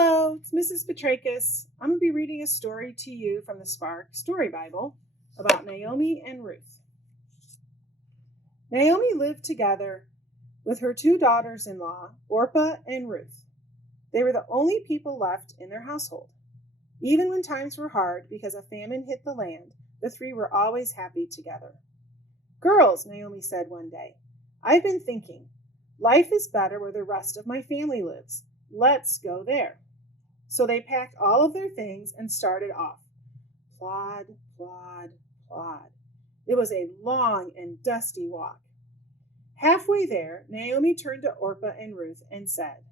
Hello, it's Mrs. Petrakis. I'm going to be reading a story to you from the Spark Story Bible about Naomi and Ruth. Naomi lived together with her two daughters-in-law, Orpah and Ruth. They were the only people left in their household. Even when times were hard because a famine hit the land, the three were always happy together. "Girls," Naomi said one day, "I've been thinking, life is better where the rest of my family lives. Let's go there." So they packed all of their things and started off. Plod, plod, plod. It was a long and dusty walk. Halfway there, Naomi turned to Orpah and Ruth and said,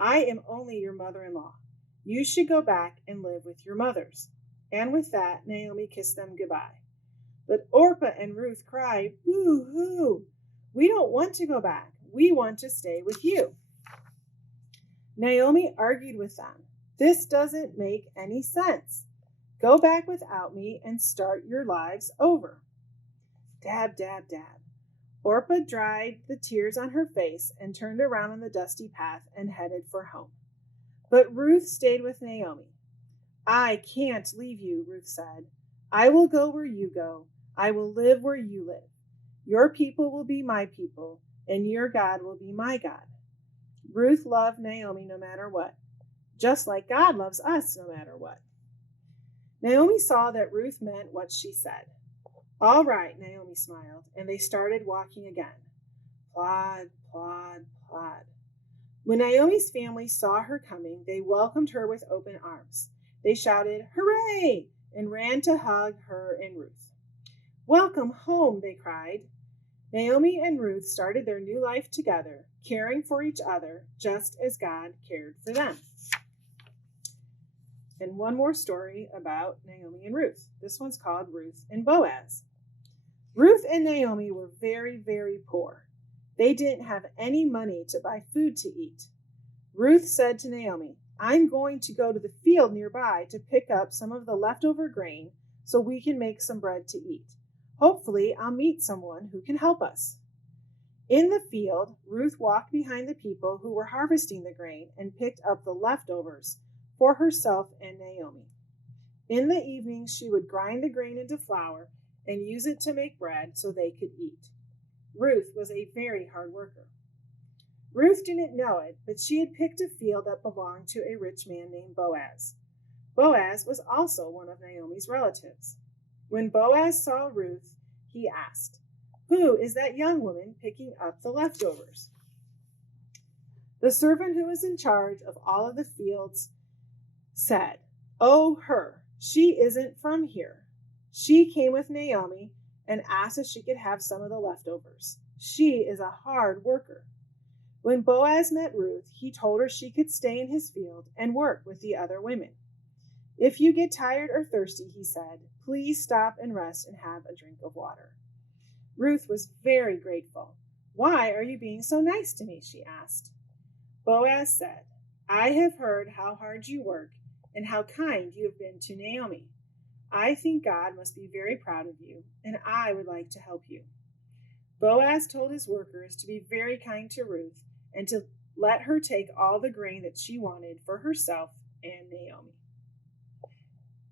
"I am only your mother-in-law. You should go back and live with your mothers." And with that, Naomi kissed them goodbye. But Orpah and Ruth cried, "Boo-hoo! We don't want to go back. We want to stay with you." Naomi argued with them. "This doesn't make any sense. Go back without me and start your lives over." Dab, dab, dab. Orpah dried the tears on her face and turned around on the dusty path and headed for home. But Ruth stayed with Naomi. "I can't leave you," Ruth said. "I will go where you go. I will live where you live. Your people will be my people, and your God will be my God." Ruth loved Naomi no matter what, just like God loves us no matter what. Naomi saw that Ruth meant what she said. "All right," Naomi smiled, and they started walking again. Plod, plod, plod. When Naomi's family saw her coming, they welcomed her with open arms. They shouted, "Hooray!" and ran to hug her and Ruth. "Welcome home," they cried. Naomi and Ruth started their new life together, caring for each other just as God cared for them. And one more story about Naomi and Ruth. This one's called Ruth and Boaz. Ruth and Naomi were very, very poor. They didn't have any money to buy food to eat. Ruth said to Naomi, "I'm going to go to the field nearby to pick up some of the leftover grain so we can make some bread to eat. Hopefully, I'll meet someone who can help us." In the field, Ruth walked behind the people who were harvesting the grain and picked up the leftovers for herself and Naomi. In the evening, she would grind the grain into flour and use it to make bread so they could eat. Ruth was a very hard worker. Ruth didn't know it, but she had picked a field that belonged to a rich man named Boaz. Boaz was also one of Naomi's relatives. When Boaz saw Ruth, he asked, "Who is that young woman picking up the leftovers?" The servant who was in charge of all of the fields said, "Oh, her. She isn't from here. She came with Naomi and asked if she could have some of the leftovers. She is a hard worker." When Boaz met Ruth, he told her she could stay in his field and work with the other women. "If you get tired or thirsty," he said, "please stop and rest and have a drink of water." Ruth was very grateful. "Why are you being so nice to me?" she asked. Boaz said, "I have heard how hard you work and how kind you have been to Naomi. I think God must be very proud of you, and I would like to help you." Boaz told his workers to be very kind to Ruth and to let her take all the grain that she wanted for herself and Naomi.